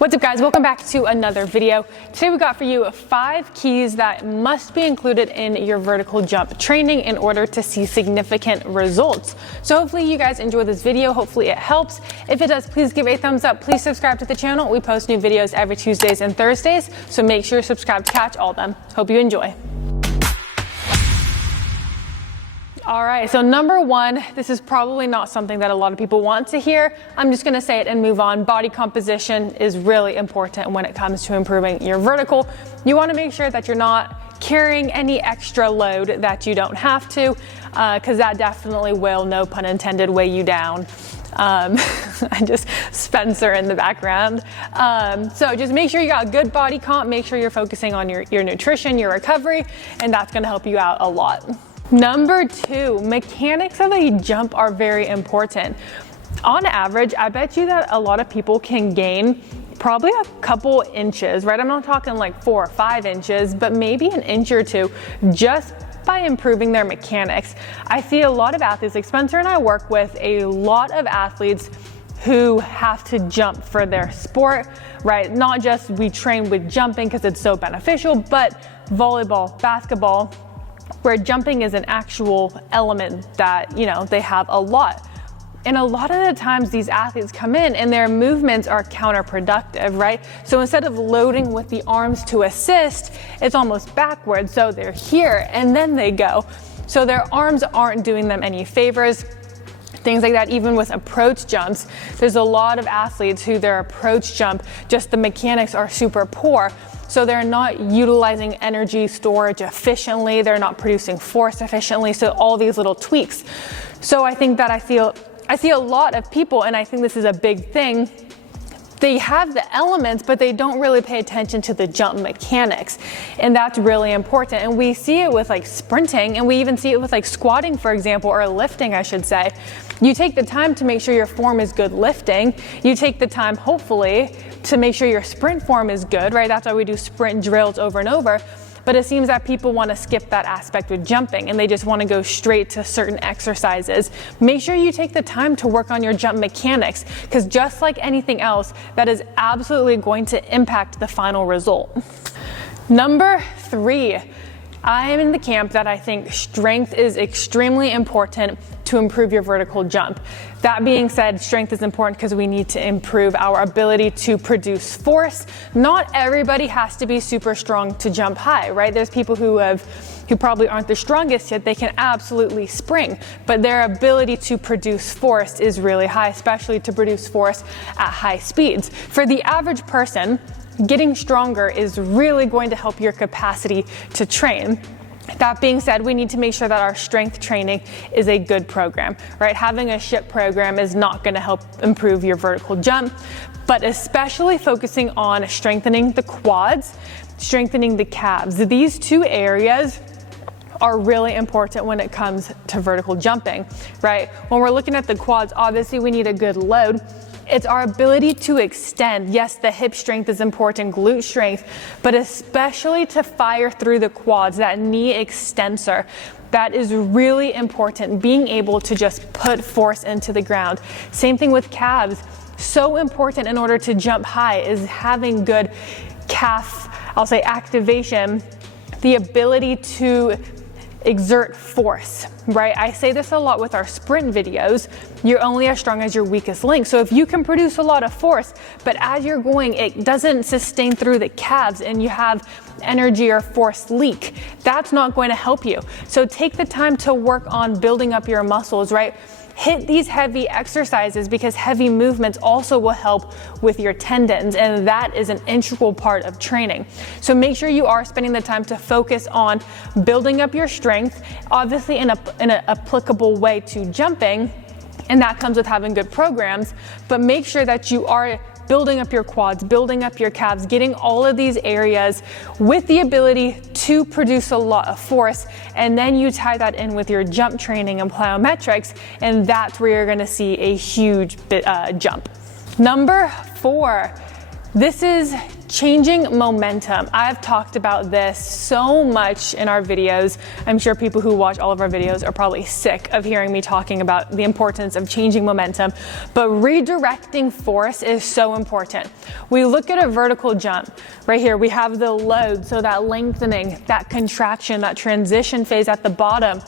What's up guys, welcome back to another video. Today we got for you 5 keys that must be included in your vertical jump training in order to see significant results. So hopefully you guys enjoy this video, hopefully it helps. If it does, please give a thumbs up, please subscribe to the channel. We post new videos every Tuesdays and Thursdays, so make sure to subscribe to catch all of them. Hope you enjoy. All right, so number 1, this is probably not something that a lot of people want to hear. I'm just gonna say it and move on. Body composition is really important when it comes to improving your vertical. You wanna make sure that you're not carrying any extra load that you don't have to, because that definitely will, no pun intended, weigh you down. I just Spencer in the background. So just make sure you got good body comp, make sure you're focusing on your nutrition, your recovery, and that's gonna help you out a lot. Number 2, mechanics of a jump are very important. On average, I bet you that a lot of people can gain probably a couple inches, right? I'm not talking like 4 or 5 inches, but maybe an inch or 2 just by improving their mechanics. I see a lot of athletes, like Spencer and I work with a lot of athletes who have to jump for their sport, right? Not just we train with jumping because it's so beneficial, but volleyball, basketball, where jumping is an actual element that, you know, they have a lot. And a lot of the times these athletes come in and their movements are counterproductive, right? So instead of loading with the arms to assist, it's almost backwards. So they're here and then they go. So their arms aren't doing them any favors. Things like that, even with approach jumps. There's a lot of athletes who their approach jump, just the mechanics are super poor. So they're not utilizing energy storage efficiently. They're not producing force efficiently. So all these little tweaks. So I think that I see a lot of people, and I think this is a big thing. They have the elements, but they don't really pay attention to the jump mechanics. And that's really important. And we see it with like sprinting, and we even see it with like squatting, for example, or lifting, I should say. You take the time to make sure your form is good lifting. You take the time, hopefully, to make sure your sprint form is good, right? That's why we do sprint drills over and over. But it seems that people want to skip that aspect with jumping and they just want to go straight to certain exercises. Make sure you take the time to work on your jump mechanics, because just like anything else, that is absolutely going to impact the final result. Number 3, I am in the camp that I think strength is extremely important to improve your vertical jump. That being said, strength is important because we need to improve our ability to produce force. Not everybody has to be super strong to jump high, right? There's people who probably aren't the strongest yet, they can absolutely spring, but their ability to produce force is really high, especially to produce force at high speeds. For the average person, getting stronger is really going to help your capacity to train. That being said, we need to make sure that our strength training is a good program, right? Having a shit program is not going to help improve your vertical jump, but especially focusing on strengthening the quads, strengthening the calves. These 2 areas are really important when it comes to vertical jumping, right? When we're looking at the quads, obviously we need a good load. It's our ability to extend. Yes, the hip strength is important, glute strength, but especially to fire through the quads, that knee extensor. That is really important, being able to just put force into the ground. Same thing with calves. So important in order to jump high is having good calf, I'll say activation, the ability to exert force, right? I say this a lot with our sprint videos. You're only as strong as your weakest link. So if you can produce a lot of force, but as you're going, it doesn't sustain through the calves and you have energy or force leak, that's not going to help you. So take the time to work on building up your muscles, right? Hit these heavy exercises because heavy movements also will help with your tendons, and that is an integral part of training. So make sure you are spending the time to focus on building up your strength, obviously in an applicable way to jumping, and that comes with having good programs, but make sure that you are building up your quads, building up your calves, getting all of these areas with the ability to produce a lot of force, and then you tie that in with your jump training and plyometrics, and that's where you're gonna see a huge jump. Number 4, This is changing momentum. I've talked about this so much in our videos. I'm sure people who watch all of our videos are probably sick of hearing me talking about the importance of changing momentum, but redirecting force is so important. We look at a vertical jump. Right here, we have the load, so that lengthening, that contraction, that transition phase at the bottom.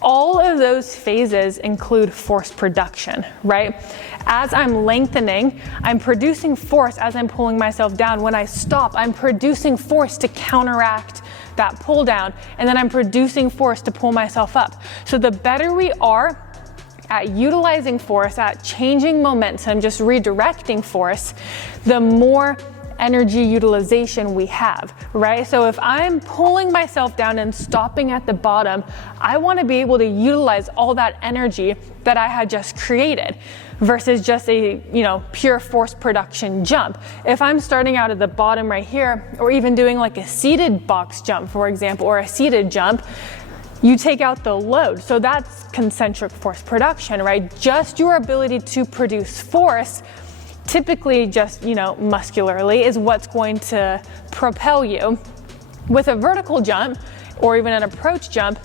All of those phases include force production, right? As I'm lengthening, I'm producing force as I'm pulling myself down. When I stop, I'm producing force to counteract that pull down, and then I'm producing force to pull myself up. So the better we are at utilizing force, at changing momentum, just redirecting force, the more energy utilization we have, right? So if I'm pulling myself down and stopping at the bottom, I want to be able to utilize all that energy that I had just created versus just a, pure force production jump. If I'm starting out at the bottom right here, or even doing like a seated box jump, for example, or a seated jump, you take out the load. So that's concentric force production, right? Just your ability to produce force, typically just, muscularly, is what's going to propel you. With a vertical jump, or even an approach jump,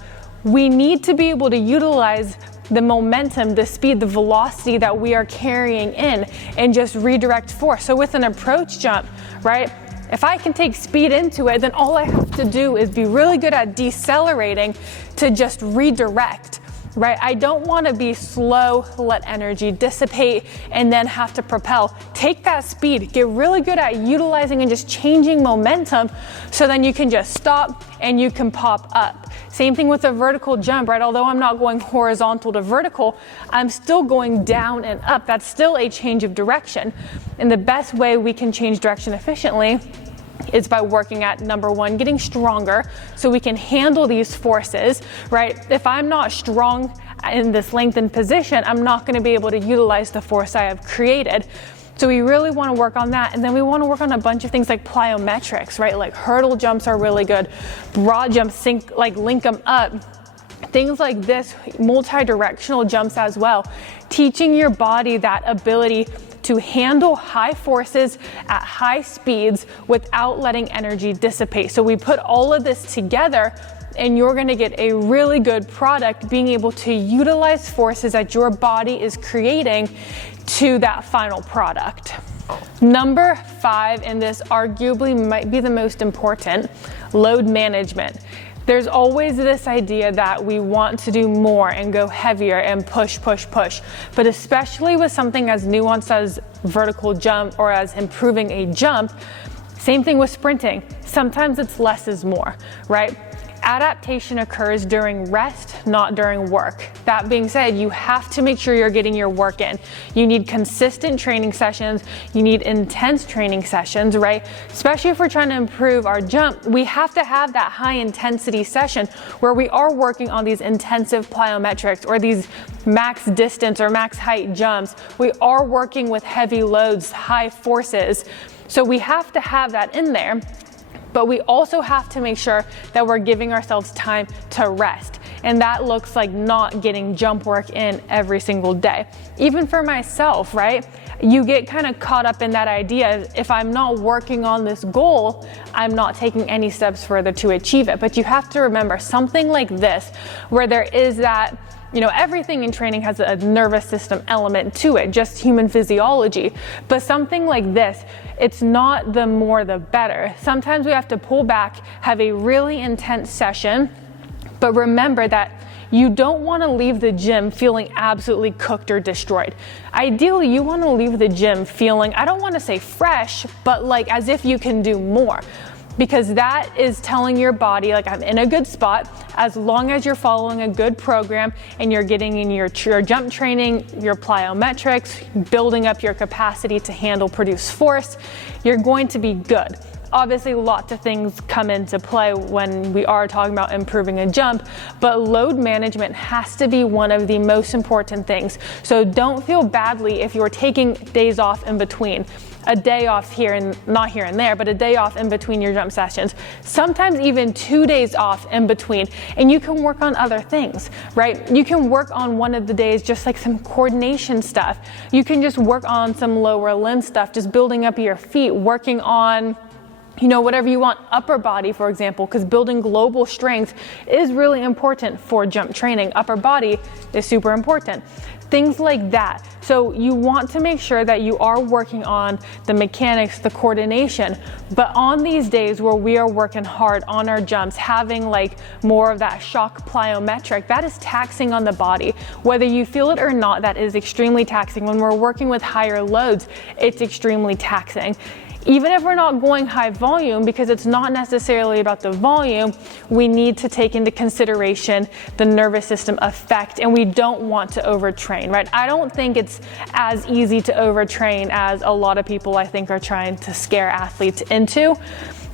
we need to be able to utilize the momentum, the speed, the velocity that we are carrying in and just redirect force. So with an approach jump, right, if I can take speed into it, then all I have to do is be really good at decelerating to just redirect. Right? I don't want to be slow, let energy dissipate, and then have to propel. Take that speed, get really good at utilizing and just changing momentum, so then you can just stop and you can pop up. Same thing with a vertical jump, right? Although I'm not going horizontal to vertical, I'm still going down and up. That's still a change of direction. And the best way we can change direction efficiently is by working at, number one, getting stronger so we can handle these forces, right? If I'm not strong in this lengthened position, I'm not going to be able to utilize the force I have created. So we really want to work on that. And then we want to work on a bunch of things like plyometrics, right? Like hurdle jumps are really good. Broad jumps, link them up. Things like this, multi-directional jumps as well. Teaching your body that ability to handle high forces at high speeds without letting energy dissipate. So we put all of this together and you're gonna get a really good product, being able to utilize forces that your body is creating to that final product. Number 5, and this arguably might be the most important, load management. There's always this idea that we want to do more and go heavier and push. But especially with something as nuanced as vertical jump or as improving a jump, same thing with sprinting. Sometimes it's less is more, right? Adaptation occurs during rest, not during work. That being said, you have to make sure you're getting your work in. You need consistent training sessions. You need intense training sessions, right? Especially if we're trying to improve our jump, we have to have that high intensity session where we are working on these intensive plyometrics or these max distance or max height jumps. We are working with heavy loads, high forces. So we have to have that in there. But we also have to make sure that we're giving ourselves time to rest. And that looks like not getting jump work in every single day. Even for myself, right? You get kind of caught up in that idea. If I'm not working on this goal, I'm not taking any steps further to achieve it. But you have to remember something like this, where there is that, everything in training has a nervous system element to it, just human physiology. But something like this, it's not the more the better. Sometimes we have to pull back, have a really intense session, but remember that you don't want to leave the gym feeling absolutely cooked or destroyed. Ideally, you want to leave the gym feeling, I don't want to say fresh, but like as if you can do more. Because that is telling your body, like, I'm in a good spot. As long as you're following a good program and you're getting in your jump training, your plyometrics, building up your capacity to handle, produce force, you're going to be good. Obviously, lots of things come into play when we are talking about improving a jump, but load management has to be one of the most important things. So don't feel badly if you're taking days off in between. a day off here and not here and there, but a day off in between your jump sessions, sometimes even 2 days off in between, and you can work on other things, right? You can work on one of the days just like some coordination stuff. You can just work on some lower limb stuff, just building up your feet, working on, you know, whatever you want, upper body, for example, because building global strength is really important for jump training. Upper body is super important. Things like that. So you want to make sure that you are working on the mechanics, the coordination, but on these days where we are working hard on our jumps, having like more of that shock plyometric, that is taxing on the body. Whether you feel it or not, that is extremely taxing. When we're working with higher loads, it's extremely taxing. Even if we're not going high volume, because it's not necessarily about the volume, we need to take into consideration the nervous system effect, and we don't want to overtrain, right? I don't think it's as easy to overtrain as a lot of people, I think, are trying to scare athletes into.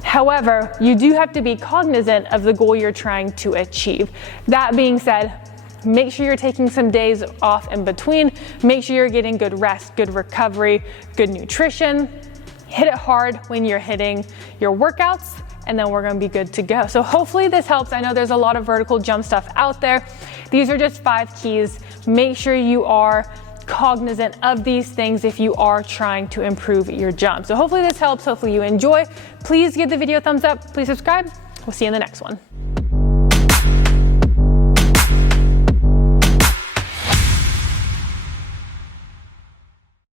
However, you do have to be cognizant of the goal you're trying to achieve. That being said, make sure you're taking some days off in between. Make sure you're getting good rest, good recovery, good nutrition. Hit it hard when you're hitting your workouts, and then we're gonna be good to go. So hopefully this helps. I know there's a lot of vertical jump stuff out there. These are just 5 keys. Make sure you are cognizant of these things if you are trying to improve your jump. So hopefully this helps. Hopefully you enjoy. Please give the video a thumbs up. Please subscribe. We'll see you in the next one.